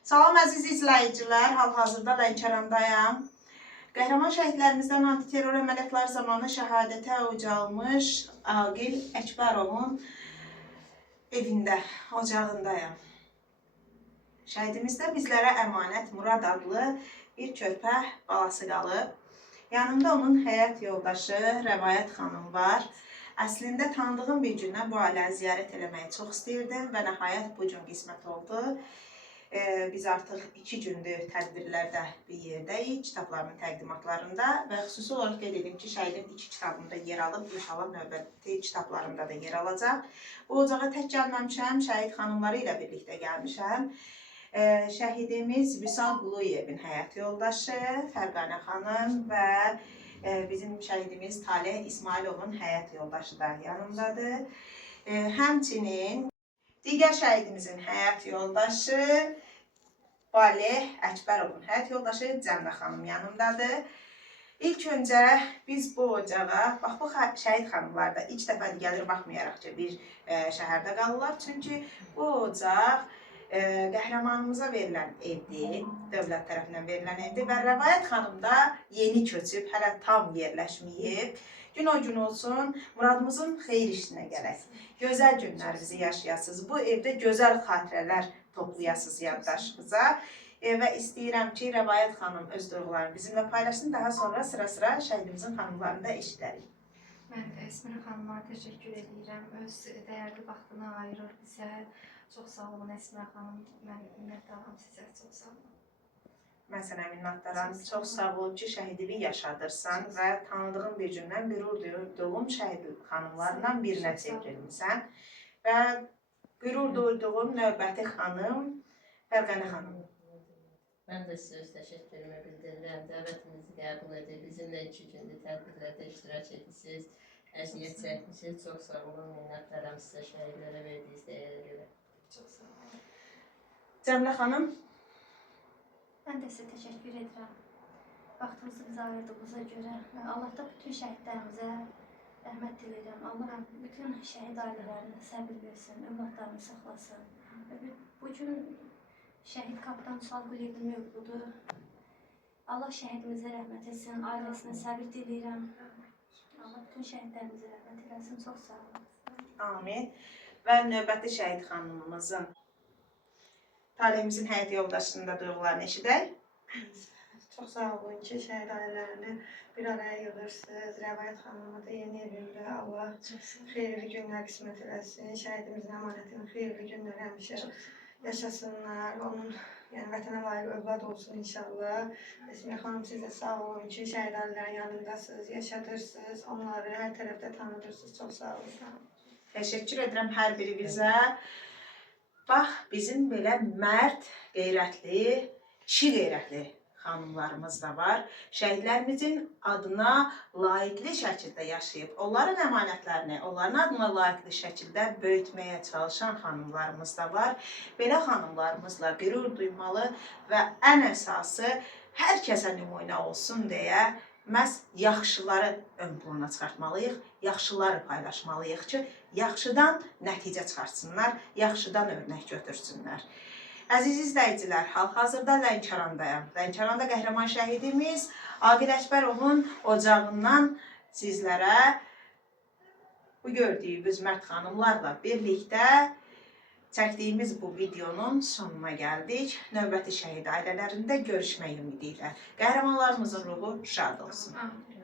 Salam əziz izləyicilər, hal-hazırda Lənkərandayam. Qəhrəman şəhidlərimizdən antiterror əməliyyatları zamanı şəhadətə ucalmış Aqil Əkbərovun evində, ocağındayam. Şəhidimizdə bizlərə əmanət Murad adlı bir körpə balası qalıb. Yanımda onun həyat yoldaşı Rəvayət xanım var. Əslində tanıdığım bir gündən bu ailəni ziyarət eləməyi çox istəyirdim və nəhayət bu gün qismət oldu. Biz artıq 2 gündür tədbirlərdə bir yerdəyik, kitablarının təqdimatlarında və xüsusi olaraq qeyd edim ki, şəhidin 2 kitabında yer alıb, inşallah növbəti kitablarında da yer alacaq. Bu ocağa tək gəlməmişəm, şəhid xanımları ilə birlikdə gəlmişəm. Şəhidimiz Vüsal Quluyevin həyat yoldaşı Fərqanə xanım və bizim şəhidimiz Taleh İsmailovun həyat yoldaşı da yanımdadır. Həmçinin digər şəhidimizin həyat yoldaşı Valeh Əkbərovun həyat yoldaşı Cənnə xanım yanımdadır. İlk öncə biz bu ocağa, bax bu şəhid xanımlar da ilk dəfədir gəlir, baxmayaraq ki bir şəhərdə qalırlar. Çünki bu ocaq qəhrəmanımıza verilən evdir, dövlət tərəfindən verilən evdir və Rəvayət xanım da yeni köçüb, hələ tam yerləşməyib. Gün o gün olsun, muradımızın xeyir işinə gələk. Gözəl günlərinizi yaşayasınız. Bu evdə gözəl xatirələr toplayasınız yaddaşınıza. Və istəyirəm ki, Rəvayət xanım öz duyğularını bizimlə paylaşsın. Daha sonra sıra-sıra şəhidimizin xanımlarını da eşidərik. Mən Əsmir xanıma təşəkkür edirəm. Öz dəyərli vaxtını ayırır bizə. Çox sağ olun Əsmir xanım. Mən minnətdaram sizə. Çox sağ olun. Mən sənə minnətdaram. Çox sağ ol ki, şəhidliyi yaşadırsan və tanıdığım bir gündən qürur duyduğum şəhid xanımlarından birinə çevrilmişsən. Və qürur duyduğum növbəti xanım Fərqanə xanım. Mən də sizə öz təşəkkürümü bildirirəm. Dəvətinizi qəbul edib, bizimlə 2 gündür tədbirlərdə iştirak edirsiniz. Əziyyət çəkmişsiniz. Çox sağ olun, minnətdaram sizə şəhidlərə verdiyiniz dəyərə görə. Çox sağ olun. Cəmlə xanım. Mən də sizə təşəkkür edirəm. Vaxtınızı bizə ayırdığınıza görə. Allah da bütün şəhidlərimizə rəhmət diləyirəm. Allah bütün şəhid ailələrinə səbir versin, övladlarını saxlasın. Bu gün şəhid kapitan Vüsal Quliyevin mövzudur. Allah şəhidimizə rəhmət etsin, ailəsinə səbir diləyirəm. Allah bütün şəhidlərimizə rəhmət eləsin. Çox sağ olun. Amin. Və növbəti şəhid xanımımızın Talehimizin həyat yoldaşının da duyğularını eşidək. Çox sağ olun ki, şəhid ailələrini bir araya yığırsınız. Rəvayət xanımı da yeni evində Allah xeyirli günlər qismət eləsin. Şəhidimizin əmanətinin xeyirli günlər həmişə yaşasınlar. Onun vətənə layiq övlad olsun inşallah. Əsmir xanım, siz də sağ olun ki, şəhid ailələrin yanındasınız, yaşadırsınız. Onları hər tərəfdə tanıdırsınız. Çox sağ olun. Təşəkkür edirəm hər birinizə. Bax, bizim belə mərd, qeyrətli, kişi qeyrətli xanımlarımız da var. Şəhidlərimizin adına layiqli şəkildə yaşayıb, onların əmanətlərini, onların adına layiqli şəkildə böyütməyə çalışan xanımlarımız da var. Belə xanımlarımızla qürur duymalı və ən əsası hər kəsə nümunə olsun deyə məhz yaxşıları ön plana çıxartmalıyıq, yaxşıları paylaşmalıyıq ki, yaxşıdan nəticə çıxartsınlar, yaxşıdan örnək götürsünlər. Əziz izləyicilər, hal-hazırda Lənkərandayam. Lənkəranda qəhrəman şəhidimiz Aqil Əkbərovun ocağından sizlərə bu gördüyünüz mərd xanımlarla birlikdə çəkdiyimiz bu videonun sonuna gəldik. Növbəti şəhid ailələrində görüşmək ümidi ilə. Qəhrəmanlarımızın ruhu şad olsun. Amin.